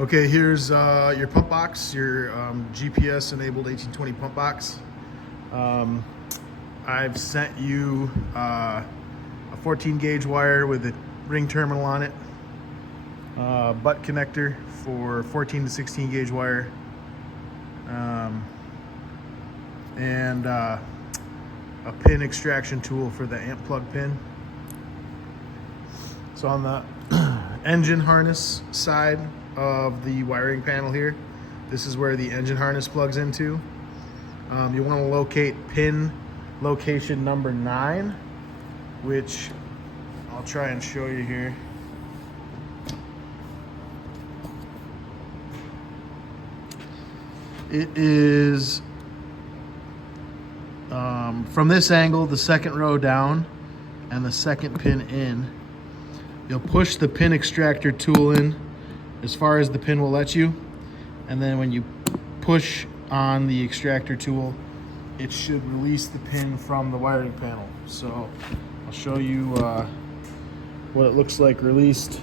Okay, here's your pump box, your GPS enabled 1820 pump box. Um, I've sent you a 14 gauge wire with a ring terminal on it, butt connector for 14 to 16 gauge wire, and a pin extraction tool for the amp plug pin. So on the engine harness side of the wiring panel here, this is where the engine harness plugs into. You want to locate pin location number 9, which I'll try and show you here. It is from this angle, the second row down and the second pin in. You'll push the pin extractor tool in as far as the pin will let you, and then when you push on the extractor tool, it should release the pin from the wiring panel. So I'll show you what it looks like released.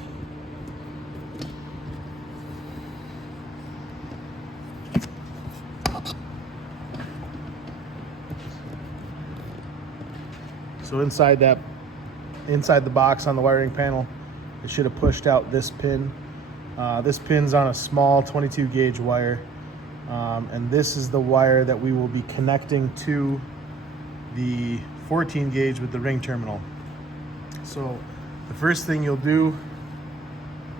So inside the box on the wiring panel, it should have pushed out this pin. This pin's on a small 22 gauge wire, and this is the wire that we will be connecting to the 14 gauge with the ring terminal. So the first thing you'll do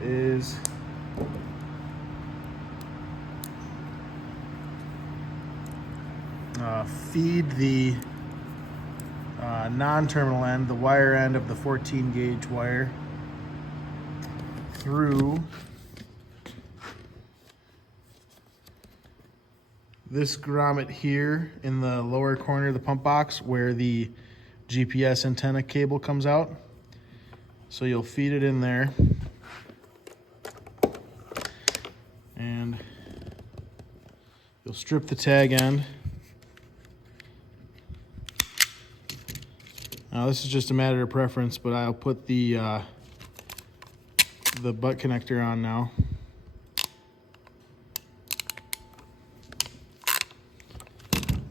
is feed the non-terminal end, the wire end of the 14 gauge wire, through this grommet here in the lower corner of the pump box where the GPS antenna cable comes out. So you'll feed it in there, and you'll strip the tag end. Now this is just a matter of preference, but I'll put the butt connector on now.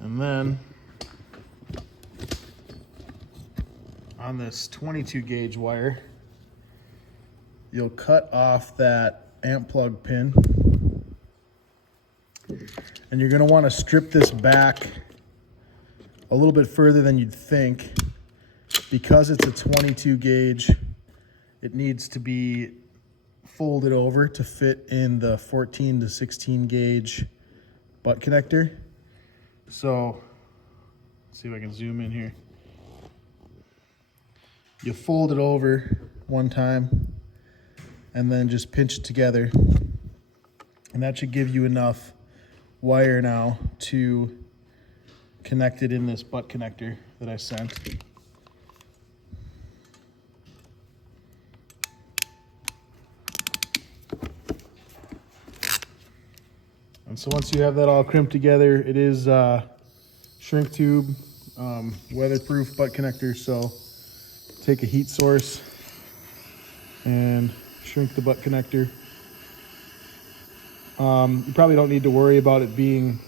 And then on this 22 gauge wire, you'll cut off that amp plug pin, and you're going to want to strip this back a little bit further than you'd think. Because it's a 22 gauge, it needs to be folded over to fit in the 14 to 16 gauge butt connector. So let's see if I can zoom in here. You fold it over one time and then just pinch it together, and that should give you enough wire now to connect it in this butt connector that I sent. And so once you have that all crimped together, it is shrink tube, weatherproof butt connector. So take a heat source and shrink the butt connector. You probably don't need to worry about it being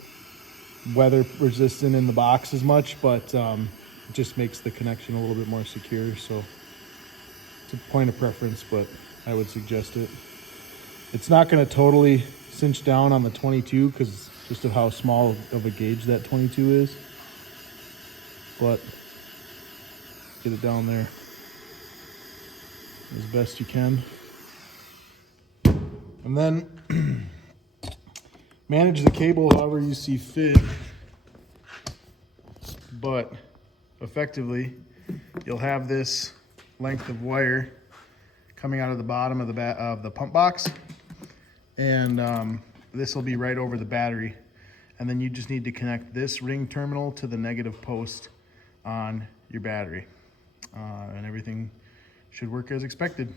weather resistant in the box as much, but it just makes the connection a little bit more secure. So it's a point of preference, but I would suggest it. It's not going to totally cinch down on the 22 because just of how small of a gauge that 22 is, but get it down there as best you can. And then manage the cable however you see fit, but effectively you'll have this length of wire coming out of the bottom of the pump box, and this will be right over the battery, and then you just need to connect this ring terminal to the negative post on your battery, and everything should work as expected.